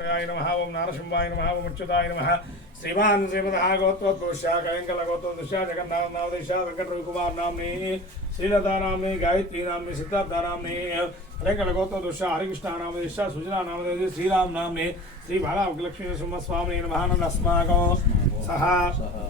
కృష్ణాయ నమ ఓం నారసింహాయ నమ ఓం అచ్యుతాయ నమ శ్రీమాన్ శ్రీమద్ గోత్రోద్భుష్య కళంకల గోత్రోద్భుష్య జగన్నాథ నామదేశ వెంకట రవికుమార్ నామ్ని శ్రీలతా నామ్ని గాయత్రి నామ్ని సిద్ధార్థ నామ్ని కళంకల గోత్రోద్భుష్య హరికృష్ణ నామదేశ సుజనా నామదేశ శ్రీరామ్ నామ్ని శ్రీ బాలలక్ష్మీ నరసింహస్వామి నమః అస్మాకం సహా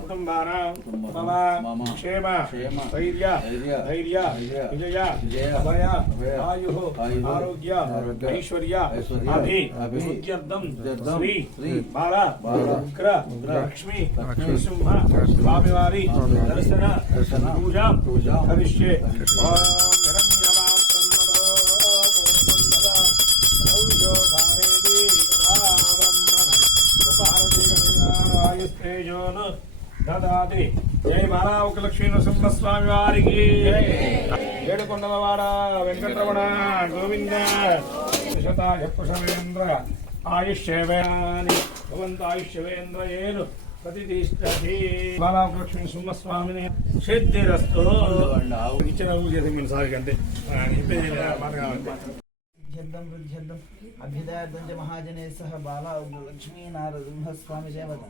కుటుంబానాం మమ మమ క్షేమ క్షేమ ధైర్య ధైర్య ధైర్య ధైర్య విజయ విజయ అభయ అభయ ఆయు ఆయుః ఆరోగ్య ఆరోగ్య ఐశ్వర్య ఐశ్వర్య అభి అభి వృద్ధ్యర్థం వృద్ధ్యర్థం శ్రీ శ్రీ బాల బాల ఉగ్ర ఉగ్ర లక్ష్మి లక్ష్మి నరసింహ స్వామివారి స్వామివారి దర్శన దర్శన పూజాం పూజాం కరిష్యే కరిష్యే. ఓం హిరణ్యమాత్రం మదో పూర్ణందద జై బాలావుక లక్ష్మీ నరసింహస్వామి వారికి. ఏడుకొండలవాడ వెంకటరమణ గోవింద శతాయ పుషవేంద్ర ఆయుష్యవేని భవంత ఆయుష్యవేంద్ర ఏను ప్రతిష్టతి. బాలావుక లక్ష్మీ నరసింహస్వామిని సిద్ధిరస్తు ఇచ్చిన ఊరికే మీరు సారి కంటే మాట కావాలి. ధ్యర్థం వృద్ధ్యర్థం అభ్యుదార్థం చ మహాజనే సహ బాలా లక్ష్మీ నారసింహస్వామి దేవత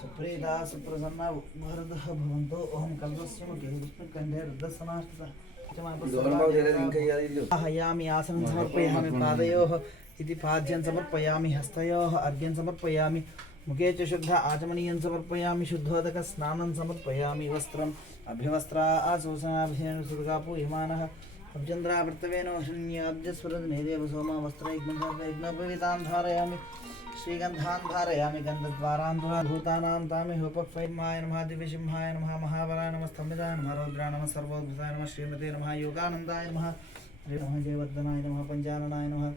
सुप्रीदा सुप्रसन्ना भरदः भवन्तु ॐ कल्पस्य मुखे विष्णुकण्ठे रुद्रसमाष्टः आह्यामि आसनं समर्पयामि पादयोः इति पाद्यं समर्पयामि हस्तयोः अर्घ्यं समर्पयामि मुखे च शुद्ध आचमनीयं समर्पयामि शुद्धोदकस्नानं समर्पयामि वस्त्रम् अभ्यवस्त्रा आसूसनाभिः हरिचन्द्रावृत्तवेनोषण्याद्यस्वरजमेदेव सोमा वस्त्रैग्नपवितां धारयामि श्रीगन्धान् धारयामि गन्धद्वारां धूतानां तामिह उपफैर्माय नमः। दिव्यसिंहाय नमः। महाबलाय नमः स्तम्भिताय नमः रौद्राय नमः सर्वोद्भुताय नमः। श्रीमते नमः। योगानन्दाय नमः। नमः जयवर्धनाय नमः। पञ्चाननाय नमः।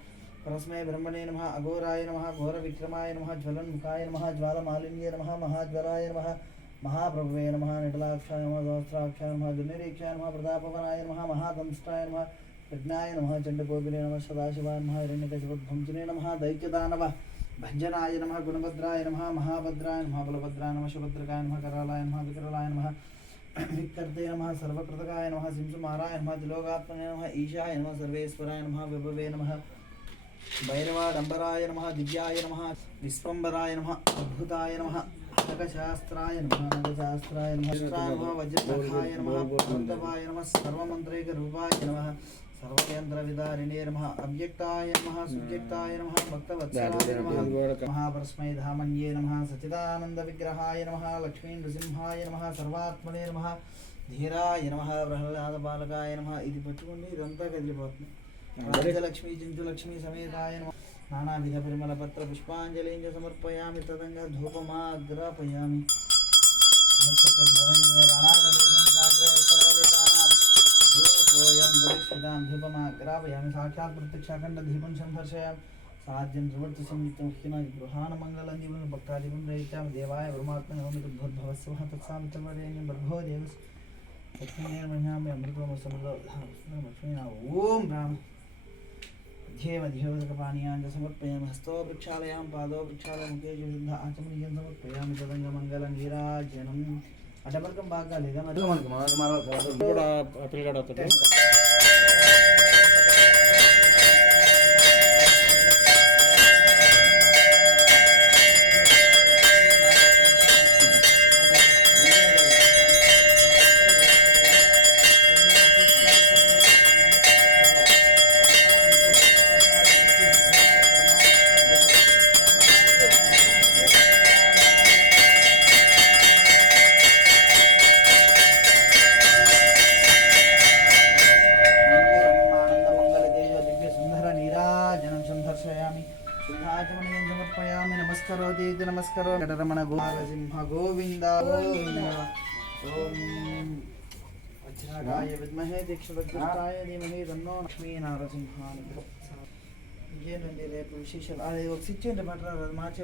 परस्मै ब्रह्मणे नमः। अघोराय नमः। घोरविक्रमाय नमः। ज्वलन्मुखाय नमः। ज्वालमालिन्ये नमः। महाज्वलाय नमः। महाप्रभवे नमः निटलाक्षाय नमः सहस्राक्षाय नमः दुर्निरीक्षाय नमः, प्रतापवनाय नमः महादंष्टाय नमः विघ्नाय नमः चण्डकोपिने नमः, सदाशिवाय नमः हिरण्यकशिपध्वंसिने नमः दैत्यदानव भञ्जनाय नमः, गुणभद्राय नमः, महाभद्राय नमः, बलभद्राय नमः, शुभद्रकाय नमः, करालाय नमः, विकरालाय नमः विकर्ते नमः, सर्वकृतकाय नमः, सिंसुमाराय नमः तिलोकात्मने नमः, ईशाय नमः, सर्वेश्वराय नमः, विभवे नमः, भैरवाडम्बराय नमः, दिव्याय नमः, विश्वम्बराय नमः, अद्भुताय नमः। నవశాస్త్రాయ నమ నవశాస్త్రాయ నమస్త్రాయ నమ వజ్రకాయ నమ పంతవాయ నమ సర్వమంత్రైక రూపాయ నమ సర్వకేంద్ర విదారిణే నమ అవ్యక్తాయ నమ సువ్యక్తాయ నమ భక్తవత్సలాయ నమ మహాపరస్మై ధామన్యే నమ సచిదానంద విగ్రహాయ నమ లక్ష్మీ నృసింహాయ నమ సర్వాత్మనే నమ ధీరాయ నమ ప్రహ్లాద బాలకాయ నమ ఇది పట్టుకోండి ఇదంతా కదిలిపోతుంది। రాజలక్ష్మి జింతులక్ష్మి సమేతాయ నమ। नानाविधपरिमलपत्रपुष्पाञ्जलिं च समर्पयामि तदङ्ग धूपमाग्रापयामि धूपमाग्रापयामि साक्षात् प्रत्यक्षाखण्डदीपं सम्भर्षयामि साध्यं त्रिवर्तसंयुक्तमुख्येन गृहाणमङ्गलं देवाय ब्रह्मात्मनवमिदुद्भुद्भवस्वः तत्सान्तवरेण्यं ब्रभो देवस्य लक्ष्मीना ॐ राम ध्येयमध्येवदकपाणीयान् च समर्पयामि हस्तो प्रक्षालयां पादौ प्रक्षालमुखे जुविन्द आचमनीयं समर्पयामि तदङ्गमङ्गलं गिराजनम् अटमर्कं నమస్కారం. రమణ గోసింహ గోవింద ఓం వజ్రాగాయ విద్మహే దీక్షవజ్రాయ ధీమహి తన్నో లక్ష్మీ ఇదేనండి రేపు విశేషాలు. అది ఒక స్విచ్ ఏంటి అది మార్చే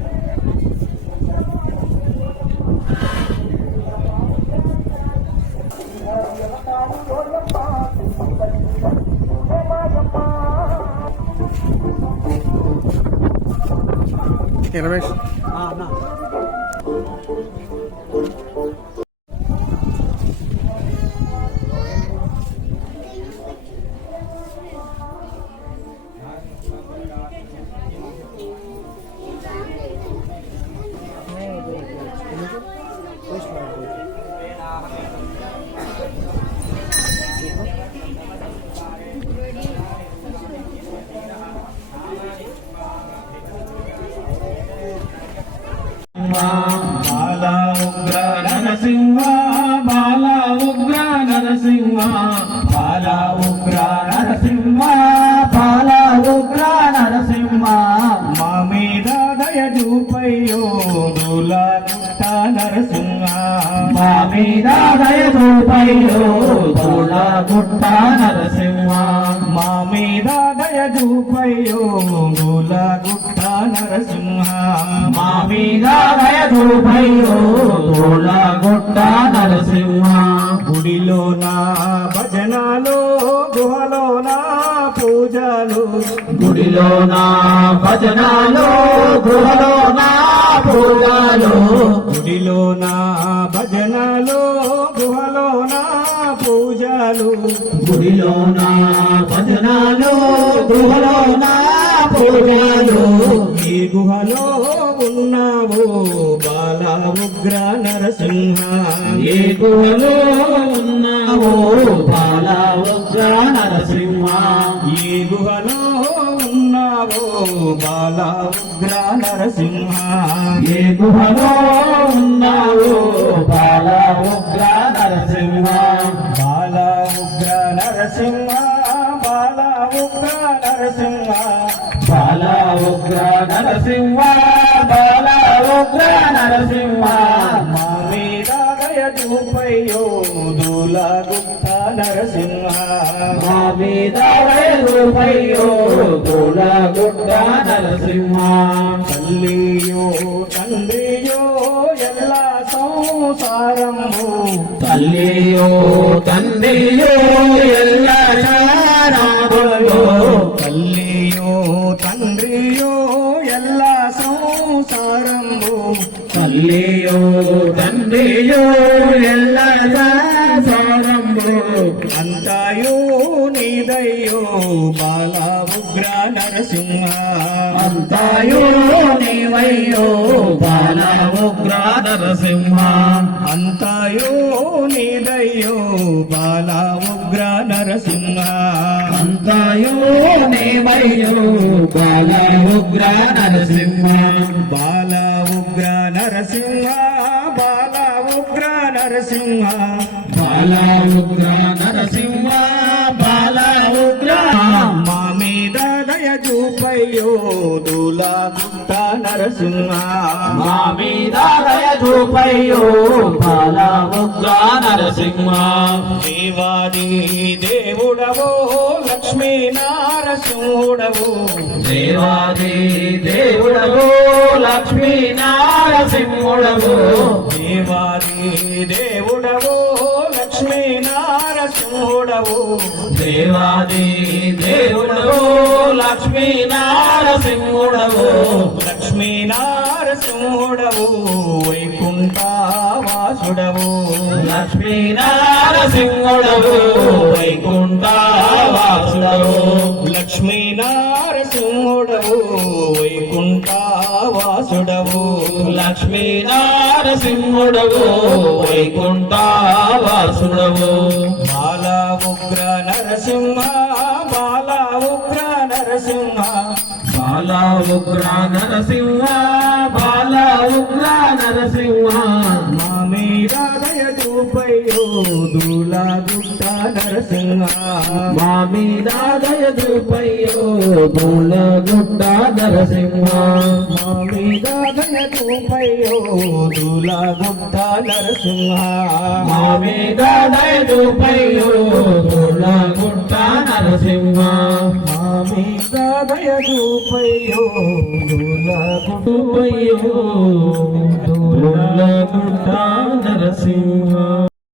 రమేష్ మీద దయ చూపయ్యో గుట్ట నరసింహ మా మీద దయ చూపయ్యో గుట్ట నరసింహ మా మీద దయ చూపయ్యో గుట్ట నరసింహ గుడిలో నా భజనలో గుహలో నా పూజలు గుడిలో నా భజనలో గుహలో నా పూజలు గుడిలో నా భజనలో గుహలో నా పూజలు. గుడిలో నా భజనలో గుహలో నా పూజలు. ఈ గుహలో ఉన్నావు బాల ఉగ్ర నరసింహ. ఏ గుహలో ఉన్నావు బాల ఉగ్ర నరసింహ. ఈ గుహలో ఉన్నావు బాల ఉగ్ర నరసింహ ఏ గుహలో ఉన్నావు బాల ఉగ్ర నరసింహ బాల ఉగ్ర నరసింహ బాల ఉగ్ర నరసింహ బాల ఉగ్ర నరసింహ బాల ఉగ్ర నరసింహ మా మీద దయ చూపయ్యో దూల గుప్త నరసింహ మా మీద దయ చూపయ్యో దూల గుప్త నరసింహ తల్లియో తండ్రియో ಎಲ್ಲ సంసారము తల్లియో తండ్రియో ಎಲ್ಲ చారాములో తల్లియో తండ్రియో ಎಲ್ಲ సంసారము తల్లియో అంతాయో నీదయ్యో బాల ఉగ్ర నరసింహ అంతాయో నీవయ్యో బాల ఉగ్ర నరసింహ అంతాయో నీదయ్యో బాల ఉగ్ర నరసింహ అంతాయో నీవయ్యో బాల ఉగ్ర నరసింహ బాల ఉగ్ర నరసింహ బాల ఉగ్ర నరసింహ గుట్ట నరసింహ. మా మీద దయ చూపయ్యో బాల ఉగ్ర నరసింహ. దేవాది దేవుడవో లక్ష్మీ నారసింహుడవు. దేవాది దేవుడవో లక్ష్మీ నారసింహుడవు. దేవాది దేవుడవో లక్ష్మీ నారసింహుడవు దేవాది దేవుడవు లక్ష్మీ నారసింహుడవు. లక్ష్మీ నారసింహుడవు వైకుంఠ వాసుడవు వాసుడవు లక్ష్మీ నారసింహుడవు వైకుంఠ వాసుడవు బాల ఉగ్ర నరసింహ బాల ఉగ్ర నరసింహ. బాల ఉగ్ర నరసింహ బాల ఉగ్ర నరసింహ. మా మీద దయ చూపయ్యో దూల గుట్ట నరసింహ. మా మీద దయ చూపయ్యో దూల గుట్ట నరసింహ. మా మీద దయ చూపయ్యో దూల గుట్ట నరసింహ. మా మీద దయ చూపయ్యో దూల గుట్ట నరసింహ. మా మీద దయ చూపయ్యో దూల గుట్టయ్యో దూల గుట్ట నరసింహ.